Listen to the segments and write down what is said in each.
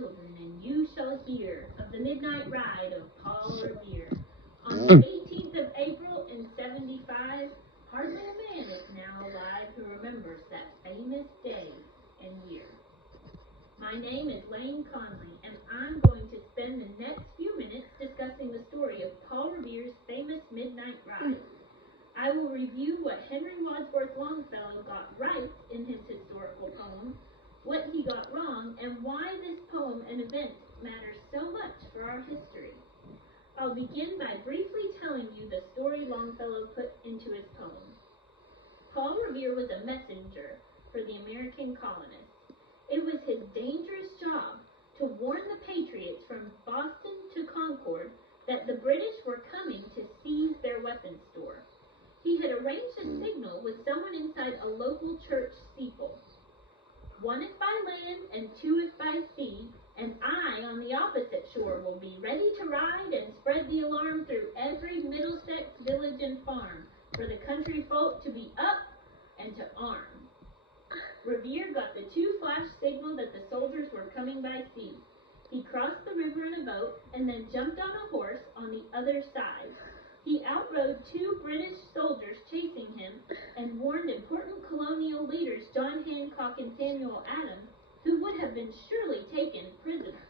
children, and you shall hear of the midnight ride of Paul Revere. On the 18th of April in 75, hardly a man is now alive who remembers that famous day and year. My name is Lane Conley, and I'm going to spend the next few minutes discussing the story of Paul Revere's famous midnight ride. I will review what Henry Wadsworth Longfellow got right in his historical poem, what he got wrong, and why this poem and event matters so much for our history. I'll begin by briefly telling you the story Longfellow put into his poem. Paul Revere was a messenger for the American colonists. It was his dangerous job to warn the Patriots from Boston to Concord that the British were coming to seize their weapons store. He had arranged a signal with someone inside a local church steeple. One if by land and two if by sea, and I on the opposite shore will be ready to ride and spread the alarm through every Middlesex village and farm, for the country folk to be up and to arm. Revere got the two-flash signal that the soldiers were coming by sea. He crossed the river in a boat and then jumped on a horse on the other side. He outrode two British soldiers chasing him and warned important colonial leaders John Hancock and Samuel Adams, who would have been surely taken prisoner.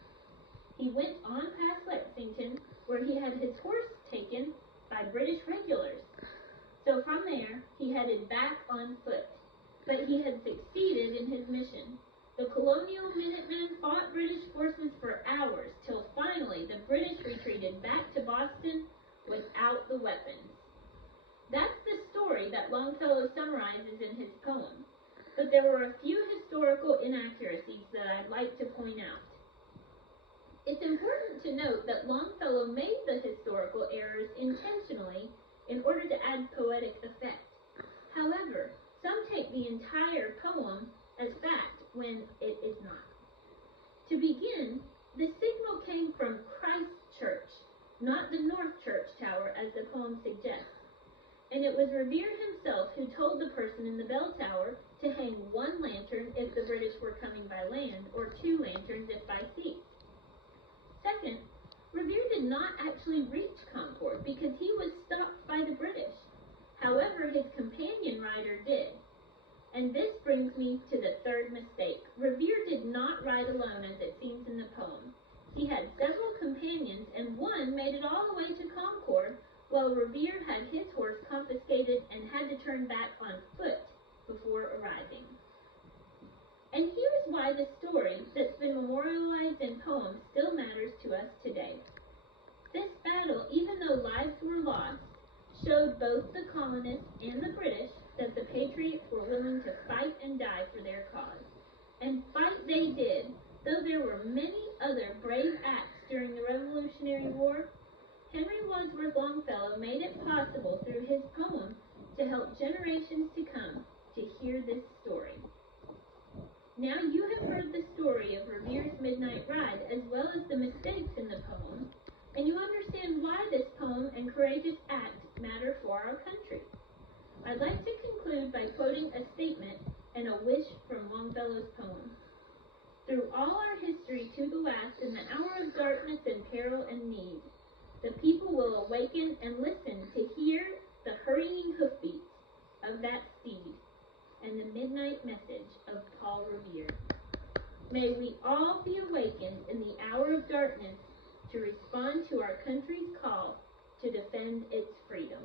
He went on past Lexington, where he had his horse taken by British regulars. So from there, he headed back on foot. But he had succeeded in his mission. The colonial Minutemen fought British forces for hours, till finally the British retreated back to Boston without the weapons. That's the story that Longfellow summarizes in his poem, but there were a few historical inaccuracies that I'd like to point out. It's important to note that Longfellow made the historical errors intentionally in order to add poetic effect. However, some take the entire poem as fact when it is not. To begin, the signal came from Christ Church, not the North Church Tower as the poem suggests. And it was Revere himself who told the person in the bell tower to hang one lantern if the British were coming by land, or two lanterns if by sea. Second, Revere did not actually reach Concord because he was stopped by the British. However, his companion rider did. And this brings me to the third mistake. Revere did not ride alone as it seems in the poem. He had several companions, and one made it all the way to Concord, while Revere had his horse confiscated and had to turn back on foot before arriving. And here's why the story that's been memorialized in poems still matters to us today. This battle, even though lives were lost, showed both the colonists and the British that the Patriots were willing to fight and die for their cause. And fight they did, though there were many other brave acts during the Revolutionary War. Henry Wadsworth Longfellow made it possible through his poem to help generations to come to hear this story. Now you have heard the story of Revere's midnight ride as well as the mistakes in the poem, and you understand why this poem and courageous act matter for our country. I'd like to conclude by quoting a statement and a wish from Longfellow's poem. Through all our history to the last, in the hour of darkness and peril and need, the people will awaken and listen to hear the hurrying hoofbeats of that steed and the midnight message of Paul Revere. May we all be awakened in the hour of darkness to respond to our country's call to defend its freedom.